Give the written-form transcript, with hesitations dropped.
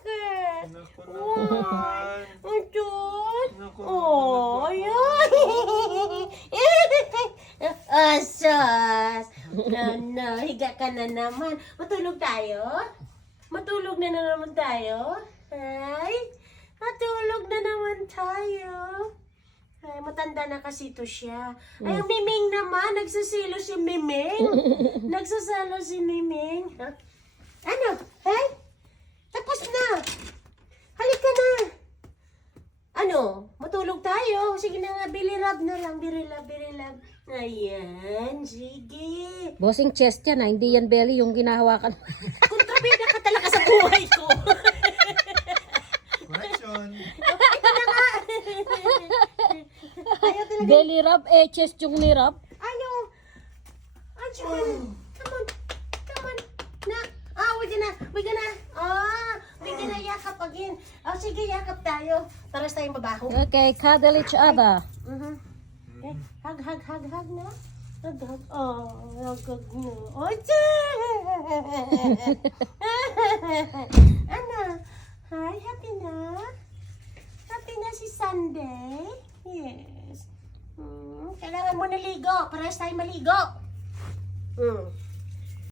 bakit? Naku Why? naman. Ang cute. Naku Oh, naman. ayan. Asas. No, higa ka na naman. Matulog tayo? Matulog na naman tayo? Ay, matulog na naman tayo. Ay, matanda na kasi ito siya. Ay, ang Miming naman. Nagsasilo si Miming. Nagsasalo si Miming. Ha? Ano? Hey? Tapos na. Halika na. Ano? Matulog tayo. Sige na nga, bilirab na lang. Birilab. Ayan, sige. Bossing chest yan, hindi yan belly yung ginahawakan. Kontrabida ka talaga sa buhay ko. Correction. Ito na nga. Ayaw talaga. Belly rub, chest yung nirab. Ayaw. Come on. Na. We're gonna yakap again. Oh, sige, yakap tayo. Paras tayong babaho. Okay, cuddle each other. Okay. Hug na. Hug. Oh, hug na. Oh, Ano? Hi, happy na? Happy na si Sunday? Yes. Kailangan mo naligo. Paras tayo maligo.